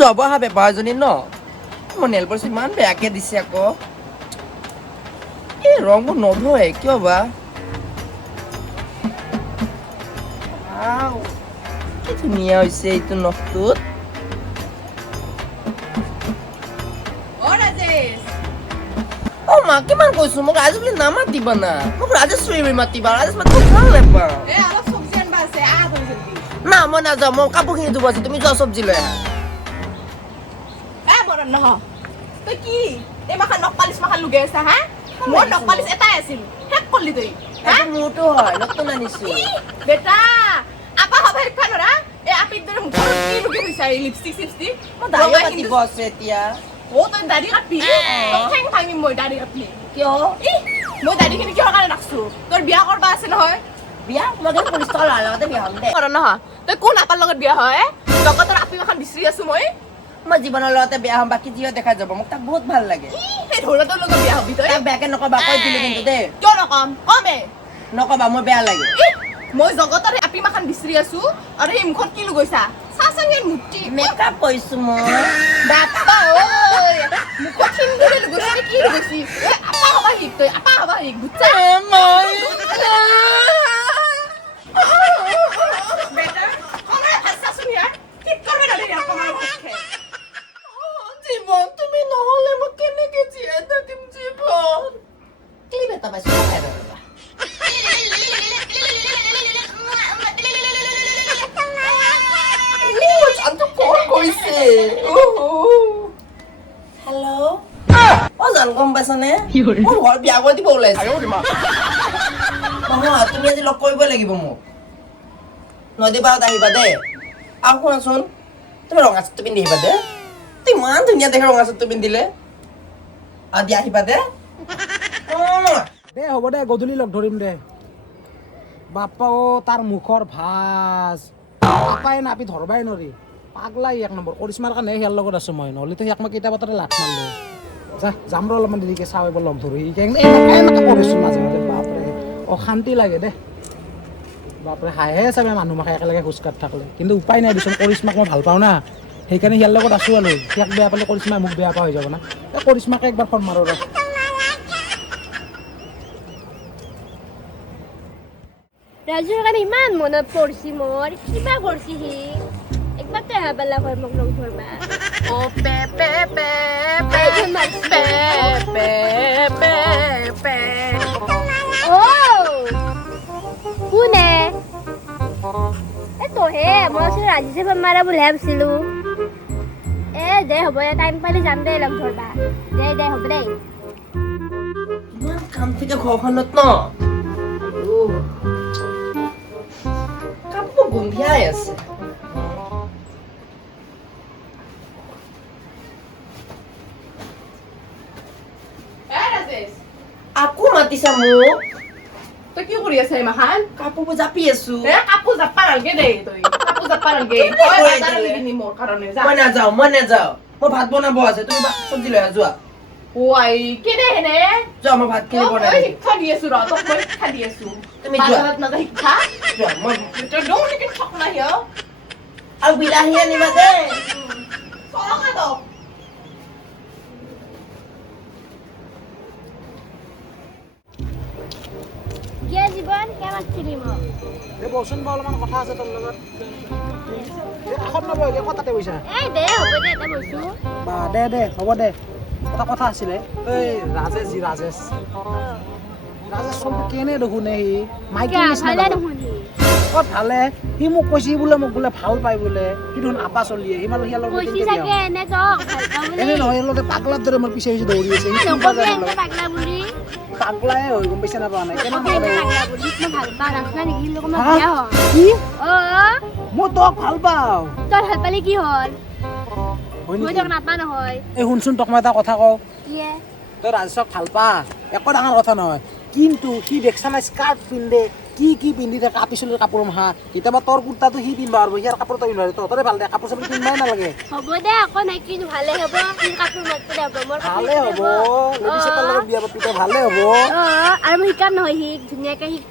যাব অহা বেপাৰজনী ন মোৰ নেল পলিচ ইমান বেয়াকে দিছে আকৌ এই ৰংবোৰ নধৰে কিয় বা কি ধুনীয়া হৈছে এইটো নখটোত অ মা কিমান কৈছো মোক ৰাজেশ বুলি নামাতিবা না মোক ৰাজেশ্বৰী বুলি মাতিবা ৰাজেশ মাতিব ভাল নাপাওঁ না মই নাযাওঁ মই কাপোৰখিনি ধুব আছে তুমি যোৱা চব্জি লৈ আহা তই কি এই মাখান নখ পালিশ মাখান লুগাই আছা হা মোৰ নখ পালিশ এটাই আছিল শেষ কৰিলি তই মোৰতো হয় নতুন আনিছো বেটা আপা হ'ব হেৰিফা নৰা এই আপিৰ দৰে মুখত কি লুগাই থৈছা এই লিপষ্টিক চিপষ্টিক মই দাড়ি দাড়ি কাটিব আছে এতিয়া অ তই দাড়ি কাটবি তই ঠেং ভাঙিম মই দাড়ি কাটলি কিয় মই দাড়িখিনি কিহৰ কাৰণে ৰাখছো তোৰ বিয়া কৰবা আছে নহয় বিয়া মই কিন্তু 40 টকা ল'ৰাৰ লগতে বিয়া হ'ম দে কৰ নহয় তই কোন আপাৰ লগত বিয়া হয় জগতৰ আপি মাখান বিচাৰি আছো মই জীৱনৰ লগতে বিয়া হ'ম বাকী যিও দেখা যাব মোক তাক বহুত ভাল লাগে সেই ধৌলতৰ লগত বিয়া হবি তই তাক বেয়াকে নকবা কৈ দিলো কিন্তু দেই কিয় নকম কমে নকবা মোৰ বেয়া লাগে মই জগতৰ আপি মাখান বিচাৰি আছো আৰু এই মুখত কি লুগৈছা চাচাঙে মুটি মেকআপ কৰিছো মই বাপ্পা ঐ মুখত সিন্দুৰে লুগৈছি কি লুগৈছি আপা হবা শিক তই আপা হবা শিক বুজছা মই বেটা কমে ভাষাচোন ইয়াৰ ঠিক কৰবে না ইয়াৰ কমাৰ মুখে জীৱন তুমি নহ'লে মই কেনেকে জীয়াই থাকিম জীৱন ক্লিপ এটা পাইছো খাই ৰবা জানটো কল কৰিছে হেল্ল' অ জান গম পাইছানে মোৰ ঘৰ বিয়া কৰি দিব ওলাইছে নহয় তুমি আজি লগ কৰিবই লাগিব মোক নদী পাৰত আহিবা দেই আৰু শুনাচোন তুমি ৰঙা চাৰ্টটো পিন্ধি আহিবা দে ইমান ধুনীয়া দেখে ৰঙা চাৰ্টটো পিন্ধিলে আজি আহিবা দে দে হ'ব দে গধূলি লগ ধৰিম দে বাপ্পা অ তাৰ মুখৰ ভাজ পাপাই নাপি ধৰবাই নৰি পাগলাই এক নম্বৰ কৰিশ্মাৰ কাৰণে সিয়াৰ লগত আছো মই নহ'লেতো সিয়াক মই কেইটা বতৰে লাট মাৰলো যা যাম ৰ অলপমান দেৰিকে চাওঁ এবাৰ লগ ধৰি এনেকৈ কৰিছোঁ মাজে মাজে বাপৰে অশান্তি লাগে দে বাপৰে হাঁহে চাগে মানুহ মাখে একেলগে খোজ কাঢ়ি থাকিলে কিন্তু উপায় নাই দেচোন কৰিশ্মাক মই ভাল পাওঁ না সেইকাৰণে সিয়াৰ লগত আছো আৰু সিয়াক বেয়া পালে কৰিশ্মাই মোক বেয়া পোৱা হৈ যাব না এই কৰিশ্মাকে একবাৰ ফোন মাৰো ৰ ৰাজুৰ কাৰণে ইমান মনত পৰিছি মোৰ কিবা কৰিছি সি একবাৰ তই হাবালা হয় মোক লগ ধৰবা ও পে পে পে পে পে পে পে পে অ কোনে তইহে মই আছিলো ৰাজিছে ফোন মাৰা বুলি ভাবিছিলো দে হ'ব টাইম পালে যাম দে লগ ধৰবা দে হ'ব দে ইমান কাম থাকে ঘৰখনত ন কাপোৰ গোন্ধাই আছে আকৌ মাতিছা মোক তই কি কৰি আছা ইমাখান কাপোৰবোৰ জাপি আছো কাপোৰ জাপা নালগে দে তই কাপোৰ জাপা নালগে মোৰ কাৰণে যা মই নাযাওঁ মই ভাত বনাব আছে তুমি চব্জি লৈ আহা যোৱা ওই কেনে হেনে যোৱা মই ভাত খিনি বনাই মই দিম শিক্ষা দি আছো ৰ তোক মই শিক্ষা দি আছো তুমি যোৱা বাজাৰত নাযা শিক্ষা যোৱা মই তই দৌৰ নেকি ঠক না হিয় আৰু বিলাহী আনিবা দেই চলকা তো কিয় জীৱন কেমন চিনি মোক এই বচোন বা অলপমান কথা আছে তোৰ লগত কাষত নবহ এতিয়া কথাতে কৈছা দে হ'ব দে এটা বস্তু বা দে হ'ব দে এটা কথা আছিলে এই ৰাজেশ ৰাজেশ চব কেনে দেখোন এই মাইকী নিচিনা ভালে দেখোন। দেখোন সি ক'ত ভালে সি মোক কৈছে মোক বোলে ভাল পায় বোলে সি দেখোন আপা চলিয়ে সি মানে সিয়াৰ লগত কৈছি কেনেকে চাগে বিয়া এনে তক ভাল পাওঁ বুলি এনে নহয় সিহঁতে পাগলাৰ দৰে মোৰ পিছে পিছে দৌৰি আছে সি চিন্তা নকবি কৰে এনে পাগলা বুলি পাগলাই হৈ গম পাইছে না পোৱা নাই কেনে নকবি এনে পাগলা বুলি মই ভাল পাওঁ ৰাস্তা নেকি লগত মই হা? বিয়া হম কি অ মই তোক ভাল পাওঁ তই ভাল পালি কি হ'ল হয় মই নেকি তোক নাপা নহয় এই শুনচোন তোক মই এটা কথা কওঁ কিয়ে তই ৰাজেশক ভাল পা একো ডাঙৰ কথা নহয় কিন্তু সি দেখছা নাই স্কাৰ্ট পিন্ধে কি পিন্ধি থাকে কাপিচুলিৰ কাপোৰ মাহা কেতিয়াবা তোৰ কুৰ্তাটো সি পিন্ধিব আৰু ইয়াৰ কাপোৰ তই পিন্ধিব তহঁতৰে ভাল দে কাপোৰ চাপোৰ পিন্ধিবই নালাগে হ'ব দে আকৌ নাই কিন্তু ভালে হ'ব তোৰ কাপোৰ মাত্ৰ দে হ'ব মোৰ ভালে হ'ব লেডিজ এটাৰ লগত বিয়া পাতি তই ভালে হ'ব আৰু মই শিকাম নহয় শিক ধুনীয়াকৈ শিক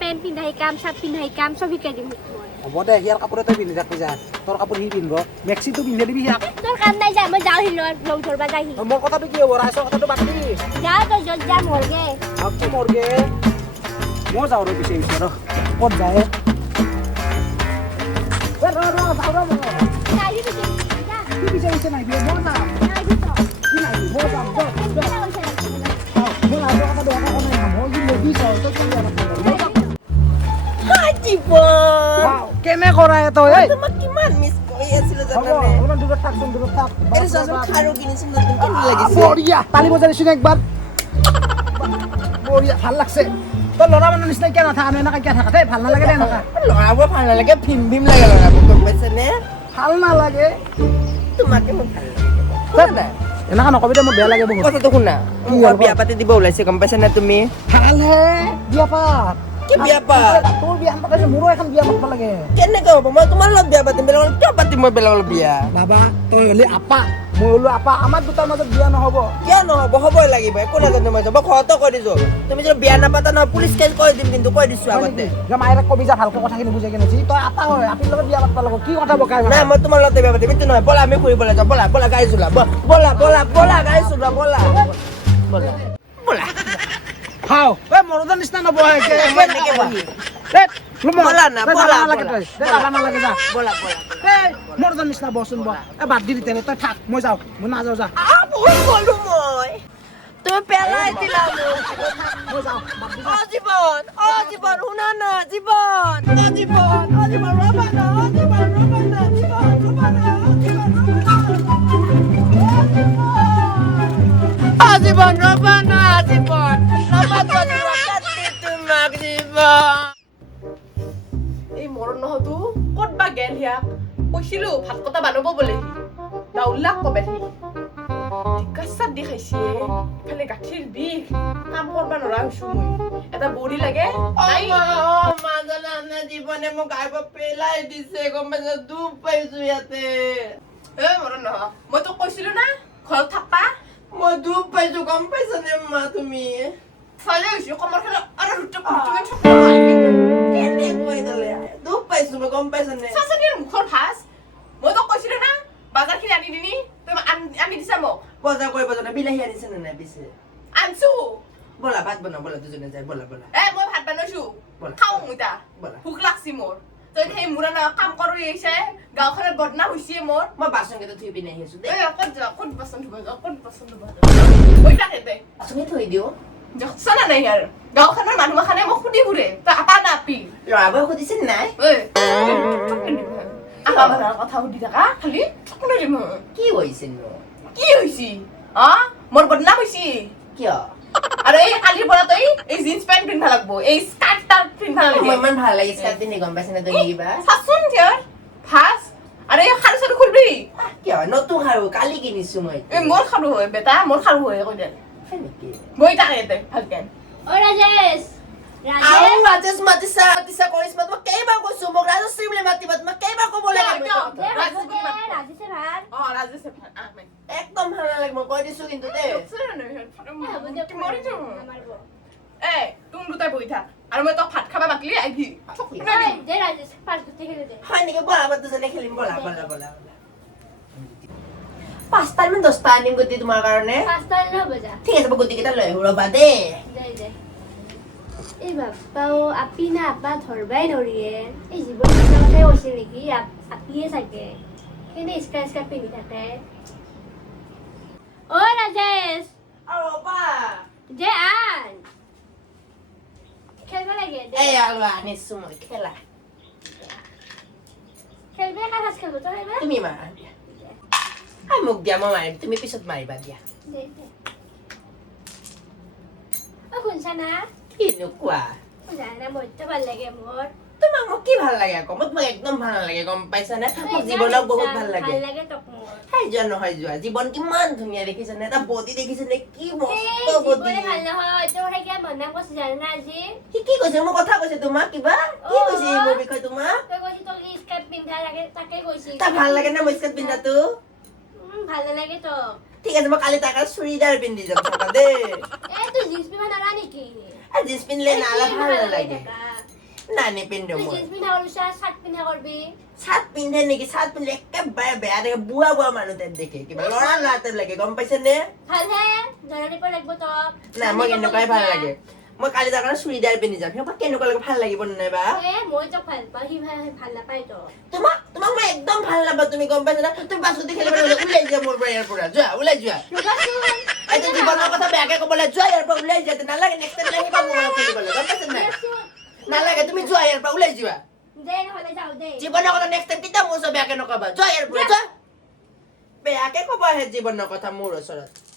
পেণ্ট পিন্ধা শিকাম চাৰ্ট পিন্ধা শিকাম চব শিকাই দিম তোক মই হ'ব দে সিয়াৰ কাপোৰে তই পিন্ধি থাকবি যা তোৰ কাপোৰ সি পিন্ধিব মেক্সিটো পিন্ধি দিবি সিয়াক তোৰ কাম নাই যা মই যাওঁ হিলত লগ ধৰবা যাই সি মোৰ কথাটো কি হ'ব ৰাইজৰ কথাটো বাদ দি যা তই য'ত যা মৰগে ভাবটো মৰগে মই যাওঁ ৰ পিছে পিছে ৰ ক'ত যায় নাই দিবি যা কি পিছে পিছে নাই মই যাম নাই দিবি কি নাই মই যাম মই ৰাইজৰ কথা বেয়া কথা নাই মই কি নদী যাওঁ তই কি বেয়া কথা জীৱন কেনে কৰাই তই এই তোমাক কিমান মিছ কৰি আছিলো হ'ব জানানে অলপমান দূৰত থাকচোন দূৰত থাক এইটো চোৱাচোন খাৰু কিনিছো নতুন কেনে লাগিছে বঢ়িয়া তালি বজাইছো একবাৰ বঢ়িয়া ভাল লাগছে তই ল'ৰা মানুহৰ নিচিনা কিয় নাথাকা এনেকা কিয় থাকা দেই ভাল নালাগে দে এনেকা ল'ৰাবোৰ ভাল নালাগে ভীম ভীম লাগে ল'ৰাবোৰ গম পাইছেনে ভাল নালাগে তোমাকে মোক ভাল লাগে শুনা নাই এনেকা নকবি দে মোৰ বেয়া লাগে বহুত কথাটো শুনা মোক বিয়া পাতি দিব ওলাইছে গম পাইছা নে তুমি ভাল হে বিয়া পাত কি বিয়া পাত তোৰ বিয়া পাতিছে মোৰো এখন বিয়া পাতিব লাগে কেনেকে হ'ব মই তোমাৰ লগত বিয়া পাতিম বেলেগৰ লগত কিয় পাতিম মই বেলেগৰ লগত বিয়া বাবা তই হ'লি আপা মই হ'লো আপা আমাৰ দুটাৰ মাজত বিয়া নহ'ব কিয় নহ'ব হ'বই লাগিব একো নাজানো মই যাব ঘৰতো কৈ দিছো তুমি যদি বিয়া নাপাতা নহয় পুলিচ কেছ কৰি দিম কিন্তু কৈ দিছো আগতে যে মায়েৰে কবি যা ভালকৈ কথাখিনি বুজাই কিনে তই আপা হয় আপিৰ লগত বিয়া পাতিব লাগিব কি কথা বকাই নাই মই তোমাৰ লগতে বিয়া পাতিম কিন্তু নহয় ব'লা আমি ফুৰিবলৈ যাওঁ ব'লা ব'লা গাড়ী চলা ব'লা ব'লা ব'লা গাড়ী চলা ব'লা ব'লা ব'লা খাও এই মৰদৰ নিচিনা নবহে মই এনেকে বহি ব'লা না ব'লা নালাগে যা ব'লা ব'লা এই মৰদৰ নিচিনা বচোন ব এই বাদ দি তেনে তই থাক মই যাওঁ মই নাযাওঁ যা বহুত গ'লো মই তুমি পেলাই দিলা মই যাওঁ জীৱন শুনা না জীৱন জীৱন ৰ'বা না জীৱন ৰ'বা না জীৱন ৰ'বা না জীৱন তোমাক জীৱন এই মৰণ নহতো ক'ত বা গেল হিয়াক কৈছিলো ভাত কটা বানাব বোলে সি দাউলাক কবে সি কাচাত দি খাইছে খালি গাঁঠিৰ বিষ কাম কৰবা নৰা হৈছো মই এটা বড়ি লাগে নাই জীৱনে মোক গাইব পেলাই দিছে গম পাইছে দুখ পাইছো ইয়াতে এ মৰণ নহয় মই তোক কৈছিলো না ঘৰত থাকবা মই দুখ পাইছো গম পাইছানে মা তুমি চালে হৈছো কমৰ খালে আৰু দুটা কেনেকৈ দিলে দুখ পাইছো মই গম পাইছানে চাচনিৰ মুখৰ ভাজ মই তোক কৈছিলো না বাজাৰখিনি আনি দিনি তই আনি দিছা মোক বজাৰ কৰিব জানা বিলাহী আনিছে নে নাই পিছে আনছো ব'লা ভাত বনাও ব'লা দুজনে যায় ব'লা ব'লা এ মই ভাত বনাইছো ব'লা। খাওঁ মই তা ব'লা। ভোক লাগছি মোৰ তই সেই মোৰ কাম কৰি আহিছে গাঁওখনত বদনাম হৈছে মোৰ মই বাচনকেইটা ধুই পিনে আহি আছো দেই ক'ত যা ক'ত বাচন ধুব যা ক'ত বাচন ধুব যা কৈ থাকে দে বাচনকে থৈ দিওঁ জখছনা নাই আৰু গাঁওখনৰ মানুহ খানে মোক সুধি ফুৰে তই আপা না আপি ল'ৰাবোৰে সুধিছে নাই আপা মানুহৰ কথা সুধি থাকা খালি কোনে দিম কি হৈছেনো কি হৈছে মোৰ বদনাম হৈছে কিয় আৰু এই কালিৰ পৰা তই এই জিন্স পেণ্ট পিন্ধবা লাগব এই স্কাৰ্ট টাৰ্ট পিন্ধবা মই লাগে ইমান ভাল লাগিছে স্কাৰ্ট পিন্ধি গম পাইছানে তুমি কিবা চাচোন থিয়ৰ ভাজ আৰু এই খাৰু চাৰু খুলবি কিয় নতুন খাৰু কালি কিনিছো মই এই মোৰ খাৰু হয় বেটা মোৰ খাৰু হয় কৈ দে হয় নেকি মই তাকে দে ভালকে অ ৰাজেশ আৰু ৰাজেশ মাতিছা কৰিছা তোমাক কেইবাৰ কৈছো মোক ৰাজশ্ৰী বুলি মাতিবা তোমাক কেইবাৰ ক'ব লাগে দে হ'ব দে ৰাজেশে ভাল ৰাজেশ একদম ভাল নালাগে মই কৈ দিছো কিন্তু দেই এ তুমি দুটাই বহি থাক আৰু মই তোক ভাত খাবা মাতিলি আহিবি দে ৰাজেশ পাঁচ গুটি খেলি দে হয় নেকি ব'লা আমাৰ দুজনে খেলিম ব'লা ব'লা ব'লা ব'লা 5টা মান 10টা আনিম গুটি তোমাৰ কাৰণে পাঁচটা দিলে হ'ব যা ঠিক আছে মই গুটিকেইটা লৈ আহো ৰ'বা দেই দে দে এই বাপ্পাও আপি না আপা ধৰবাই নৰিয়ে এই জীৱন কথাই কৈছে নেকি আপিয়ে চাগে কেনে স্কাৰ্ট পিন্ধি থাকে অ ৰাজেশ আৰু ৰ'বা দে আন খেলব লাগে দে এই আলু আনিছো মই খেলা খেলবে কাজ খেলব তই এবাৰ তুমি মাৰা দিয়া মোক দিয়া মই মাৰিম তুমি পিছত মাৰিবা দিয়া দে দে অ শুনছা না কিনো কোৱা জানা মইতো ভাল লাগে মোৰ তোমাক মোক কি ভাল লাগে আকৌ মই তোমাক একদম ভাল নালাগে গম পাইছানে মোক জীৱনক বহুত ভাল লাগে ভাল লাগে তোক মোৰ হাই যোৱা নহয় যোৱা জীৱন কিমান ধুনীয়া দেখিছানে এটা বডি দেখিছানে কি এই মস্ত বডি জীৱনে ভাল নহয় তোৰ সেইকে মনে কৈছে জানা আজি কি কি কৈছে মোৰ কথা কৈছে তোমাক কিবা কি কৈছে এই মোৰ বিষয়ে তোমাক তই কৈছি তোক স্কাৰ্ট পিন্ধা লাগে তাকে কৈছি তাক ভাল লাগে নে মই স্কাৰ্ট পিন্ধাটো ভাল নালাগে তোক ঠিক আছে মই কালি তাৰ কাৰণে চুৰিদাৰ পিন্ধি যাম চাবা দেই এ তুই জিন্স পিন্ধা নাৰা নেকি জিন্স পিন্ধিলে নালা ভাল নালাগে না নিপিন্ধো তুই মই জিন্স পিন্ধা কৰিছা চাৰ্ট পিন্ধা কৰবি চাট পিন্ধে নেকি চাট পিন্ধলে একেবাৰে বেয়া দেখে বুঢ়া বুঢ়া মানুহ টাইপ দেখে কিবা ল'ৰা ল'ৰা টাইপ লাগে গম পাইছে নে ভালহে জনা দিব লাগিব তক নাই মই এনেকুৱাই ভাল লাগে মই কালি তাৰ কাৰণে চুৰিদাৰ পিন্ধি যাম সিহঁতক কেনেকুৱা লাগে ভাল লাগিব নে নাইবা মই তক ভাল পাওঁ সি ভাল নাপায় তক তোমাক তোমাক মই একদম ভাল নাপাওঁ তুমি গম পাইছা না তুমি বাছতে খেলিব ওলাই যোৱা মোৰ পৰা ইয়াৰ পৰা যোৱা ওলাই যোৱা ৰ'বাচোন এইটো জীৱনৰ কথা বেয়াকে ক'বলৈ যোৱা ইয়াৰ পৰা ওলাই যোৱা নালাগে নেক্সট টাইম আহিবা মোৰ লগত খেলিবলৈ গম পাইছা নাই নালাগে তুমি যোৱা ইয়াৰ পৰা ওলাই যোৱা দে নহ'লে যাওঁ দে জীৱনৰ কথা নেক্সট টাইম কেতিয়াও মোৰ ওচৰত বেয়াকে নকবা যোৱা ইয়াৰ পৰা যোৱা বেয়াকে ক'ব আহে জীৱনৰ কথা মোৰ ওচৰত